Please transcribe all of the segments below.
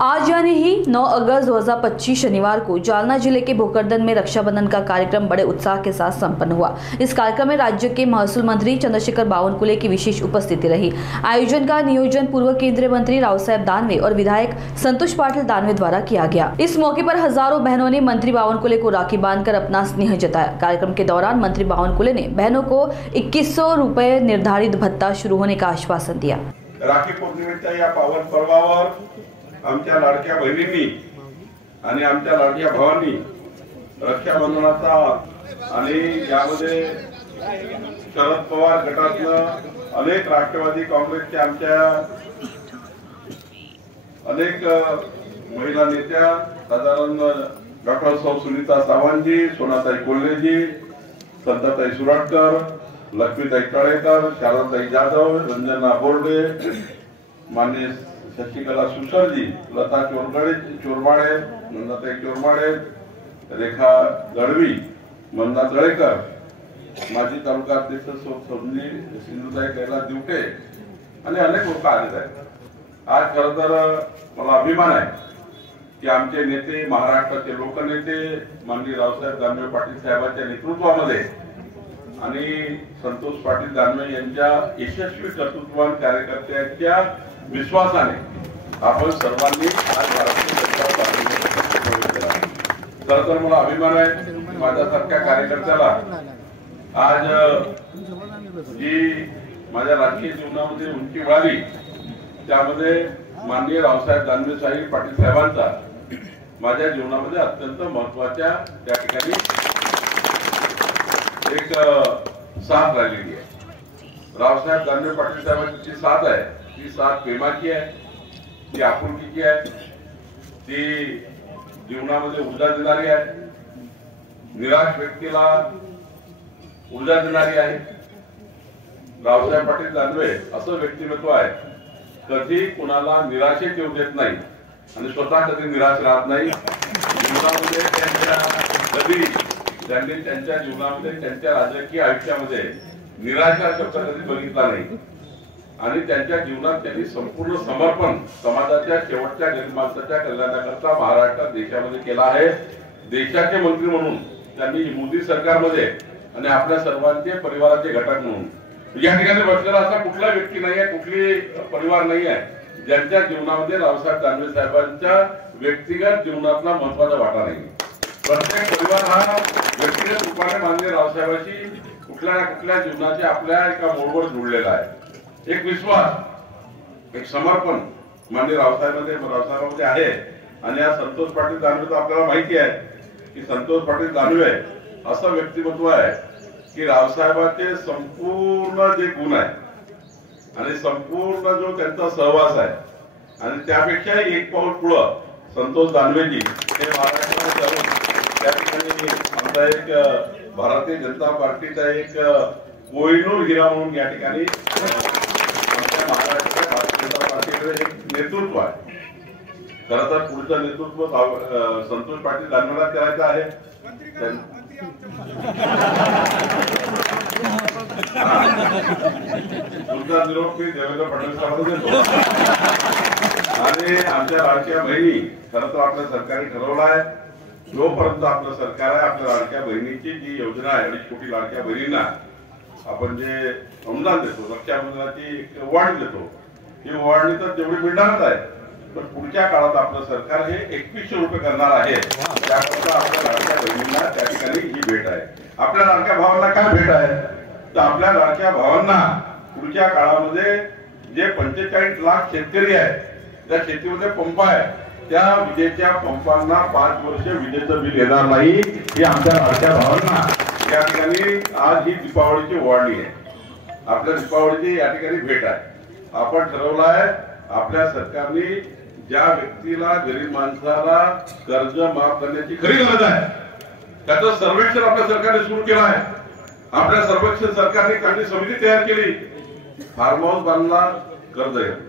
आज यानी ही 9 अगस्त 2025 शनिवार को जालना जिले के भोकरदन में रक्षाबंधन का कार्यक्रम बड़े उत्साह के साथ संपन्न हुआ। इस कार्यक्रम में राज्य के महसूल मंत्री चंद्रशेखर बावनकुले की विशेष उपस्थिति रही। आयोजन का नियोजन पूर्व केंद्रीय मंत्री राव साहेब दानवे और विधायक संतोष पाटिल दानवे द्वारा किया गया। इस मौके पर हजारों बहनों ने मंत्री बावनकुले को राखी बांधकर अपना स्नेह जताया। कार्यक्रम के दौरान मंत्री बावनकुले ने बहनों को 2100 रुपए निर्धारित भत्ता शुरू होने का आश्वासन दिया। राखी पौर्णिमेच्या या पावन पर्वावर आमच्या लाडक्या बहिणींनी आणि आमच्या लाडक्या भावांनी रक्षाबंधनाचा आणि यामध्ये शरद पवार गटातनं अनेक राष्ट्रवादी काँग्रेसच्या आमच्या अनेक महिला नेत्या साधारण डॉक्टर सौ सुनीता सावंतजी, सोनाताई कोल्हेजी, संताताई सुराटकर, लक्ष्मीताई तळेकर, शारदाताई जाधव, रंजना बोर्डे, माननीय शशिकला सुसरजी, लता चोरमाडे, नंदाताई चोरमाडे, रेखा गडवी, मंदा तळेकर, माजी तालुका अध्यक्ष सिंधुताई कैलास दिवटे आणि अनेक लोक आले आहेत। आज खरं तर मला अभिमान आहे की आमचे नेते, महाराष्ट्राचे लोकनेते माननीय रावसाहेब दानवे पाटील साहेबांच्या नेतृत्वामध्ये आणि संतोष पाटील दानवे यांच्या यशस्वी कर्तृत्ववान कार्यकर्त्यांच्या विश्वासाने आपण सर्वांनी आज भारतीय जनता पार्टीमध्ये खरं तर मला अभिमान आहे माझ्यासारख्या कार्यकर्त्याला आज जी माझ्या राजकीय जीवनामध्ये उंची मिळाली त्यामध्ये माननीय रावसाहेब दानवे साहेब पाटील साहेबांचा माझ्या जीवनामध्ये अत्यंत महत्वाच्या त्या ठिकाणी एक साथ राहिलेली आहे। रावसाहेब दानवे पाटील साहेबांची जी साथ आहे ती साथ प्रेमाची आहे, ती आपुलकीची आहे, ती जीवनामध्ये ऊर्जा देणारी आहे, निराश व्यक्तीला ऊर्जा देणारी आहे। रावसाहेब पाटील दानवे असं व्यक्तिमत्व आहे कधी कुणाला निराशेत येऊ देत नाही आणि स्वतः कधी निराश राहत नाही। जीवनामध्ये त्यांनी त्यांच्या जीवनामध्ये त्यांच्या राजकीय आयुष्यामध्ये निराशा शब्द कधी बघितला नाही आणि त्यांच्या जीवनात त्यांनी संपूर्ण समर्पण समाजाच्या शेवटच्या गरीब माणसाच्या कल्याणाकरता महाराष्ट्रात देशामध्ये केला आहे। देशाचे मंत्री म्हणून त्यांनी मोदी सरकारमध्ये आणि आपल्या सर्वांचे परिवाराचे घटक म्हणून या ठिकाणी बसलेला असा कुठला व्यक्ती नाही आहे, कुठली परिवार नाही आहे ज्यांच्या जीवनामध्ये रावसाहेब दानवे साहेबांच्या व्यक्तिगत जीवनातला महत्वाचा वाटा नाही। प्रत्येक परिवार हा व्यक्तिगत रूपाने माननीय रावसाहेबांशी कुठल्या ना कुठल्या जीवनाच्या आपल्या एका मोडवर जुळलेला आहे। एक विश्वास, एक समर्पण माननीय रावसाहेबांमध्ये आहे आणि या संतोष पाटील दानवे आपल्याला माहिती आहे की संतोष पाटील दानवे असं व्यक्तिमत्व आहे की रावसाहेबांचे संपूर्ण जे गुण आहे आणि संपूर्ण जो त्यांचा सहवास आहे आणि त्यापेक्षाही एक पाऊल पुढं संतोष दानवेजी हे महाराष्ट्रात त्या ठिकाणी आमचा एक भारतीय जनता पार्टीचा एक कोहिनूर हिरा म्हणून या ठिकाणी आमच्या महाराष्ट्राच्या भारतीय जनता पार्टीकडे एक नेतृत्व आहे। खरं तर पुढचं नेतृत्व संतोष पाटील दानवेला करायचं आहे। तुमचा निरोप मी देवेंद्र फडणवीसांना देतो आणि आमच्या लाडक्या बहिणी खरं तर आपल्या सरकारने ठरवलं आहे जोपर्यंत आपलं सरकार आहे आपल्या लाडक्या बहिणीची जी योजना आहे 2.5 कोटी लाडक्या बहिणींना आपण जे अनुदान देतो, रक्षाबंधनाची एक ओवाळणी देतो, ही ओवाळणी तर तेवढी मिळणारच आहे पण पुढच्या काळात आपलं सरकार हे 2100 रुपये करणार आहे। त्याकरता आपल्या लाडक्या बहिणींना त्या ठिकाणी ही भेट आहे। आपल्या लाडक्या भावांना काय भेट आहे तर आपल्या लाडक्या भावांना पुढच्या काळामध्ये जे 45 लाख शेतकरी आहे त्या शेतीमध्ये पंप आहे त्या विजेच्या पंपांना 5 वर्ष विजेचं बिल येणार नाही ही आमच्या लाडक्या भावांना या ठिकाणी आज ही दीपावलीची ओवाळणी आहे। आपल्या दीपावलीची या ठिकाणी भेट आहे। आपण ठरवलं आहे आपल्या सरकारने ज्या व्यक्तीला गरीब माणसाला कर्ज माफ करण्याची खरी गरज आहे त्याचं सर्वेक्षण आपल्या सरकारने सुरू केलं आहे। आपल्या सर्वेक्षण सरकारने काही समिती तयार केली, फार्म हाऊस बांधला कर्ज घेतलं,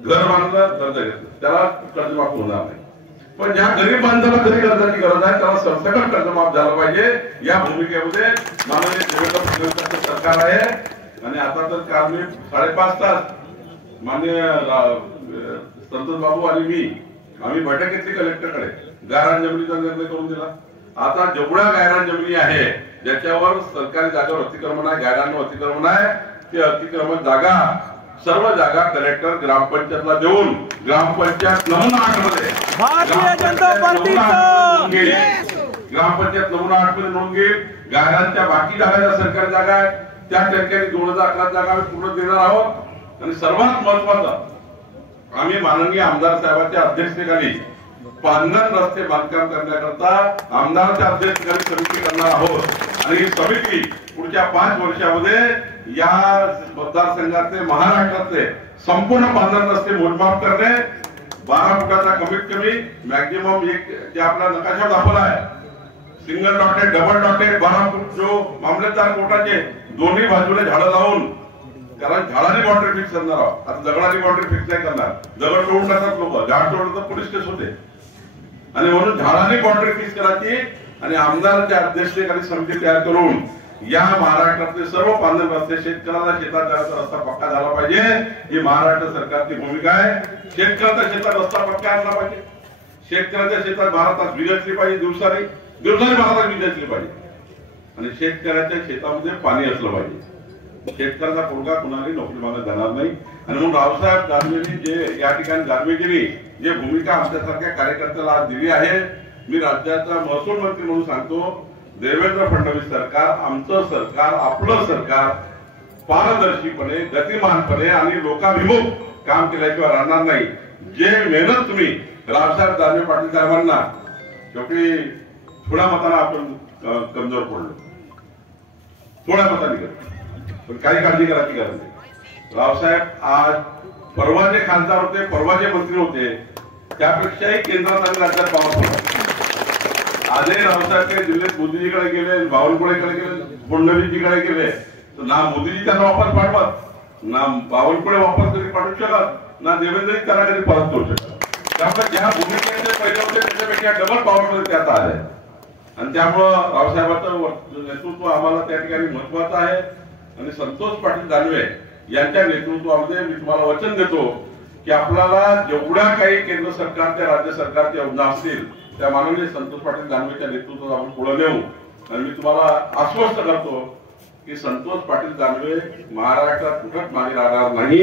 घर बांधलं कर्ज घेतलं, त्याला कर्जमाफ होणार नाही पण ज्या गरीब माणसाला कधी कर्जाची गरज आहे त्याला सरसकट कर्जमाफ झालं पाहिजे या भूमिकेमध्ये माननीय देवेंद्र फडणवीसांचं सरकार आहे। आणि आता तर काल मी 5.5 तास माननीय संतोष बाबू आणि मी आम्ही बैठक घेतली कलेक्टरकडे, गायरान जमिनीचा निर्णय करून दिला. आता जेवढ्या गायरान जमिनी आहे ज्याच्यावर सरकारी जागेवर अतिक्रमण आहे, गायरान अतिक्रमण आहे, ते अतिक्रमण जागा सर्व जागा कलेक्टर ग्रामपंचायतला देऊन ग्रामपंचायत नमुना 8 मध्ये भारतीय जनता पार्टीचा ग्रामपंचायत नमुना 8 मध्ये नोंद घेईल. गायरांच्या बाकी जागा सरकारी जागा आहे त्या ठिकाणी 2011 जागा आम्ही पूर्ण देणार आहोत. आणि सर्वात महत्वाचं आम्ही माननीय आमदार साहेबांच्या अध्यक्षतेखाली पांढर रस्ते बांधकाम करण्याकरता आमदारांच्या अध्यक्षतेखाली समिती करणार आहोत. आणि ही समिती पुढच्या 5 वर्षामध्ये या मतदारसंघातले महाराष्ट्रातले संपूर्ण पांढर रस्ते मोजमाप करणे, 12 फुटाचा कमीत कमी मॅक्झिमम एक जे आपला नकाशा दाखवला आहे, सिंगल डॉटेड डबल डॉटेड 12 फूट जो मामलेदार कोर्टाचे दोन्ही बाजूला झाडं लावून, कारण झाडाने बाउंड्री फिक्स करणार आहोत. आता दगडाने बाउंड्री फिक्स नाही करणार. दगड तोडून टाकतात लोक, झाड तोडलं तर पोलीस केस होते. आणि म्हणून झाडाने बाउंड्री फिक्स करायची आणि आमदारांच्या अध्यक्षतेखाली समिती तयार करून या महाराष्ट्रातले सर्व पांढर रस्ते शेतकऱ्याला शेतात जायचा रस्ता पक्का झाला पाहिजे. ही महाराष्ट्र सरकारची भूमिका आहे. शेतकऱ्याच्या शेतात रस्ता पक्का आणला पाहिजे. शेतकऱ्याच्या शेतात भारतात वीज असली पाहिजे, दिवसाने भारतात वीज असली पाहिजे. आणि शेतकऱ्याच्या शेतामध्ये पाणी असलं पाहिजे. शेतकऱ्याचा पोरगा कुणालाही नोकरी मागत जाणार नाही. आणि म्हणून रावसाहेब दानवेंनी जे या ठिकाणी दानवेजींनी जे भूमिका आमच्यासारख्या कार्यकर्त्याला आज दिली आहे, मी राज्याचा महसूल मंत्री म्हणून सांगतो, देवेंद्र फडणवीस सरकार, आमचं सरकार, आपलं सरकार पारदर्शीपणे, गतिमानपणे आणि लोकाभिमुख काम केल्याशिवाय राहणार नाही. जे मेहनत तुम्ही रावसाहेब दानवे पाटील साहेबांना, शेवटी थोड्या मताला आपण कमजोर पडलो, थोड्या मतांनी, पण काही काळजी करायची गरज नाही. रावसाहेब आज परवाचे खासदार होते, परवाचे मंत्री होते, त्यापेक्षाही केंद्रात आणि राज्यात पावर पडला. आजही रावसाहेब दिल्लीत मोदीजीकडे गेले, बावनकुळेकडे गेले, फडणवीसजीकडे गेले, तर ना मोदीजी त्यांना वापस पाठवत, ना बावनकुळे वापस कधी पाठवू शकत, ना देवेंद्रजी त्यांना कधी परत करू शकत. त्यामुळे ज्या भूमिकेचे पहिले होते त्याच्यापेक्षा डबल पॉवरमध्ये त्यात आले. आणि त्यामुळं रावसाहेबांचं नेतृत्व आम्हाला त्या ठिकाणी महत्वाचं आहे. आणि संतोष पाटील दानवे यांच्या नेतृत्वामध्ये मी तुम्हाला वचन देतो की आपल्याला जेवढ्या काही केंद्र सरकारच्या, राज्य सरकारच्या योजना असतील त्या माननीय संतोष पाटील दानवेच्या नेतृत्वात आपण पुढे नेऊ. आणि मी तुम्हाला आश्वस्त करतो की संतोष पाटील दानवे महाराष्ट्रात कुठंच मागे राहणार नाही.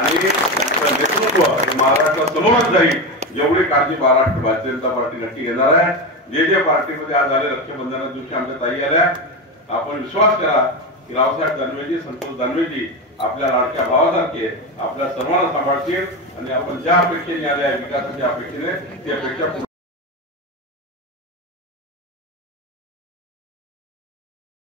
आणि त्यांचं नेतृत्व महाराष्ट्रासमोरच जाईल. एवढी काळजी महाराष्ट्र भारतीय जनता पार्टी नक्की घेणार आहे. जे पार्टीमध्ये आज आले, रक्षाबंधना दिवशी आमच्या ताई आल्या, आपण विश्वास करा की रावसाहेब दानवेजी, संतोष दानवेजी आपल्या लाडक्या भावासारखे आपल्या सर्वांना सांभाळतील. आणि आपण ज्या अपेक्षेने आल्या विकासाच्या अपेक्षेने ती अपेक्षा